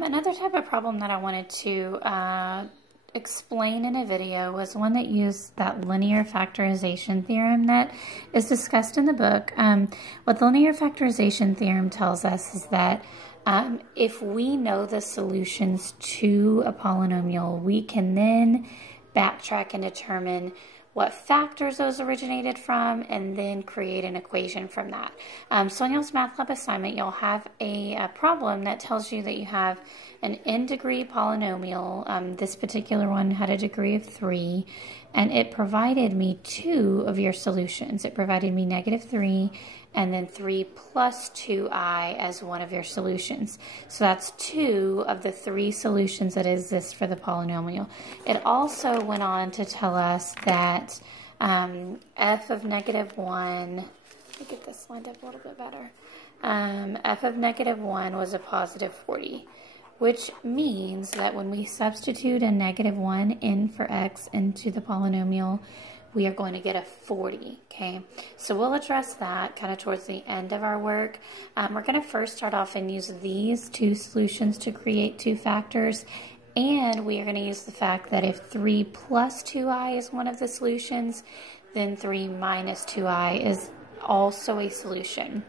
Another type of problem that I wanted to explain in a video was one that used that linear factorization theorem that is discussed in the book. What the linear factorization theorem tells us is that if we know the solutions to a polynomial, we can then backtrack and determine what factors those originated from, and then create an equation from that. So on y'all's math lab assignment, you'll have a problem that tells you that you have an n-degree polynomial. This particular one had a degree of 3, and it provided me 2 of your solutions. It provided me -3 and then 3 plus 2i as one of your solutions. So that's 2 of the 3 solutions that exist for the polynomial. It also went on to tell us that f of -1, let me get this lined up a little bit better, f of -1 was a positive 40, which means that when we substitute a -1 in for x into the polynomial, we are going to get a 40, okay? So we'll address that kind of towards the end of our work. We're going to first start off and use these 2 solutions to create 2 factors, and we are going to use the fact that if 3 plus 2i is one of the solutions, then 3 minus 2i is also a solution.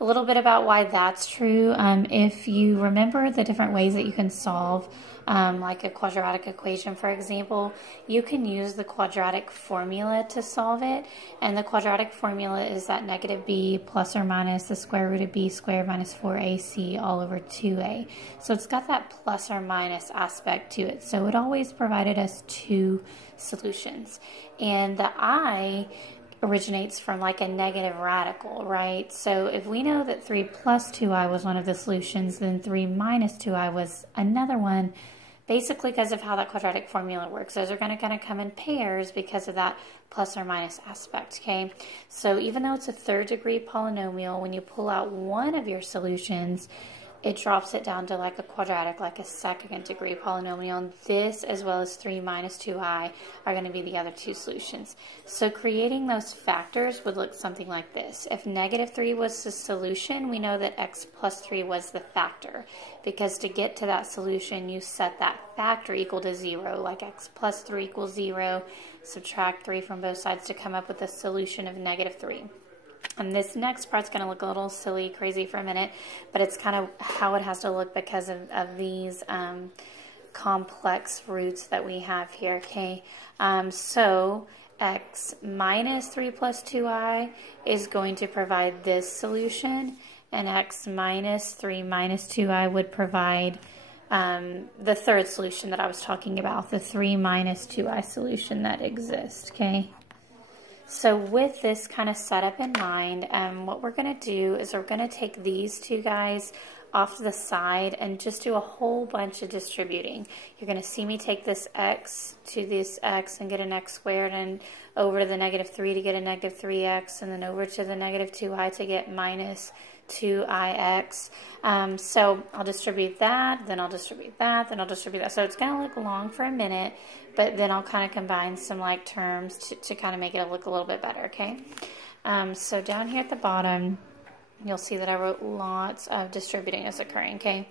A little bit about why that's true. If you remember the different ways that you can solve like a quadratic equation, for example, you can use the quadratic formula to solve it. And the quadratic formula is that -b plus or minus the square root of b squared minus 4ac all over 2a. So it's got that plus or minus aspect to it. So it always provided us 2 solutions. And the I originates from like a negative radical, right? So if we know that 3 plus 2i was one of the solutions, then 3 minus 2i was another one, basically because of how that quadratic formula works. Those are going to come in pairs because of that plus or minus aspect, okay? So even though it's a 3rd degree polynomial, when you pull out one of your solutions, it drops it down to like a quadratic, like a 2nd degree polynomial. And this, as well as 3 minus 2i, are going to be the other 2 solutions. So creating those factors would look something like this. If -3 was the solution, we know that x plus 3 was the factor. Because to get to that solution, you set that factor equal to 0, like x plus 3 equals 0. Subtract 3 from both sides to come up with a solution of -3. And this next part's going to look a little silly, crazy for a minute, but it's kind of how it has to look because of these complex roots that we have here, okay? So x minus 3 plus 2i is going to provide this solution, and x minus 3 minus 2i would provide the 3rd solution that I was talking about, the 3 minus 2i solution that exists, okay? So with this kind of setup in mind, what we're going to do is we're going to take these 2 guys off to the side and just do a whole bunch of distributing. You're going to see me take this x to this x and get an x squared, and over to the -3 to get a -3x, and then over to the -2i to get minus 2ix. So I'll distribute that, then I'll distribute that, then I'll distribute that. So it's going to look long for a minute, but then I'll kind of combine some like terms to kind of make it look a little bit better, okay? So down here at the bottom, you'll see that I wrote lots of distributing is occurring, okay?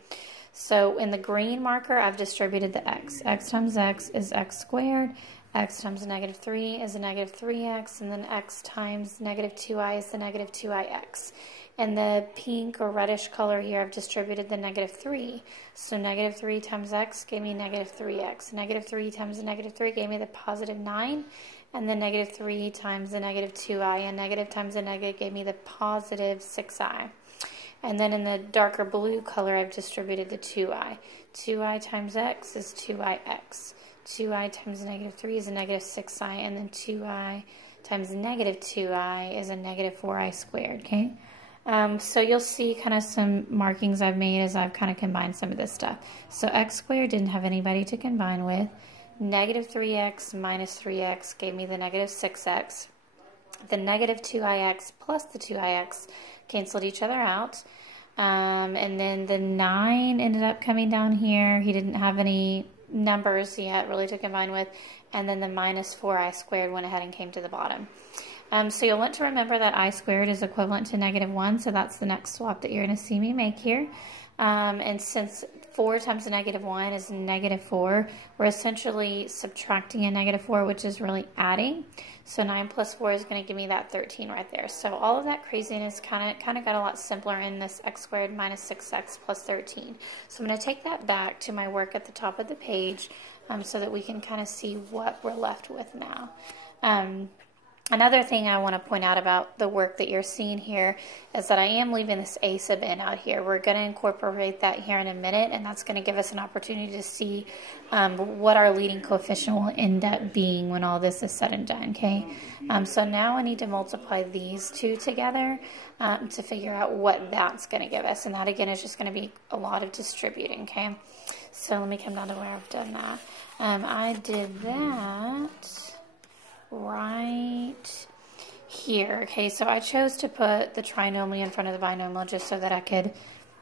So in the green marker, I've distributed the x. X times x is x squared. X times -3 is a -3x, and then x times -2i is the -2ix. And the pink or reddish color here, I've distributed the -3. So -3 times x gave me -3x. -3 times the -3 gave me the positive 9. And then -3 times the -2i, and negative times the negative gave me the positive 6i. And then in the darker blue color, I've distributed the 2i. 2i times x is 2ix. 2i times -3 is a -6i, and then 2i times -2i is a -4i squared, okay? So you'll see kind of some markings I've made as I've kind of combined some of this stuff. So x squared didn't have anybody to combine with. -3x minus 3x gave me the -6x. The -2ix plus the 2ix canceled each other out. And then the 9 ended up coming down here. He didn't have any numbers yet really to combine with. And then the -4i squared went ahead and came to the bottom. So you'll want to remember that I squared is equivalent to -1, so that's the next swap that you're going to see me make here. And since 4 times a -1 is -4, we're essentially subtracting a -4, which is really adding. So 9 plus 4 is going to give me that 13 right there. So all of that craziness kind of got a lot simpler in this x squared minus 6x plus 13. So I'm going to take that back to my work at the top of the page so that we can kind of see what we're left with now. Another thing I want to point out about the work that you're seeing here is that I am leaving this a sub n out here. We're going to incorporate that here in a minute, and that's going to give us an opportunity to see what our leading coefficient will end up being when all this is said and done, okay? So now I need to multiply these two together to figure out what that's going to give us, and that again is just going to be a lot of distributing, okay? So let me come down to where I've done that. I did that right here. Okay, so I chose to put the trinomial in front of the binomial just so that I could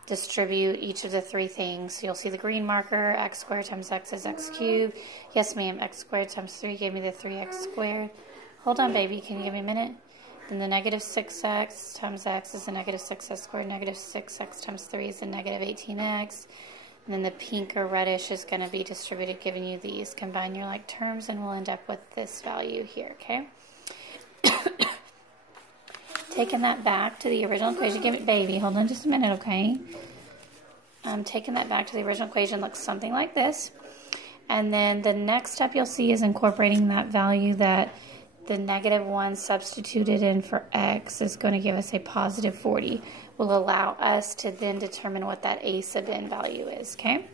distribute each of the three things. So you'll see the green marker, x squared times x is x cubed. Yes, ma'am, x squared times 3 gave me the 3x squared. Hold on, baby, can you give me a minute? Then the -6x times x is a -6x squared. -6x times 3 is a -18x. And then the pink or reddish is going to be distributed, giving you these. Combine your like terms, and we'll end up with this value here, okay? Taking that back to the original equation. Give it, baby, hold on just a minute, okay? Taking that back to the original equation looks something like this. And then the next step you'll see is incorporating that value that the -1 substituted in for x is going to give us a positive 40. Will allow us to then determine what that a sub n value is, okay?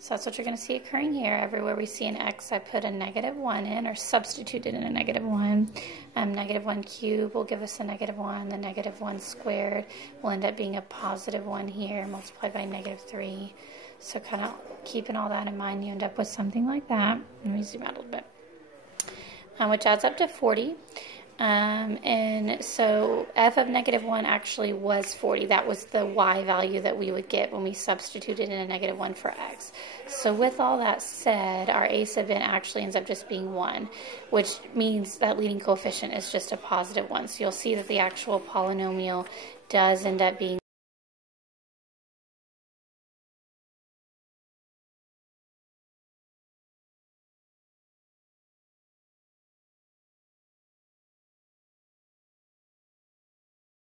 So that's what you're going to see occurring here. Everywhere we see an x, I put a -1 in, or substituted in a -1. -1 cubed will give us a -1. The -1 squared will end up being a positive 1 here, multiplied by -3. So kind of keeping all that in mind, you end up with something like that. Let me zoom out a little bit. Which adds up to 40. And so f of -1 actually was 40. That was the y value that we would get when we substituted in a -1 for x. So with all that said, our a sub n actually ends up just being 1, which means that leading coefficient is just a positive 1. So you'll see that the actual polynomial does end up being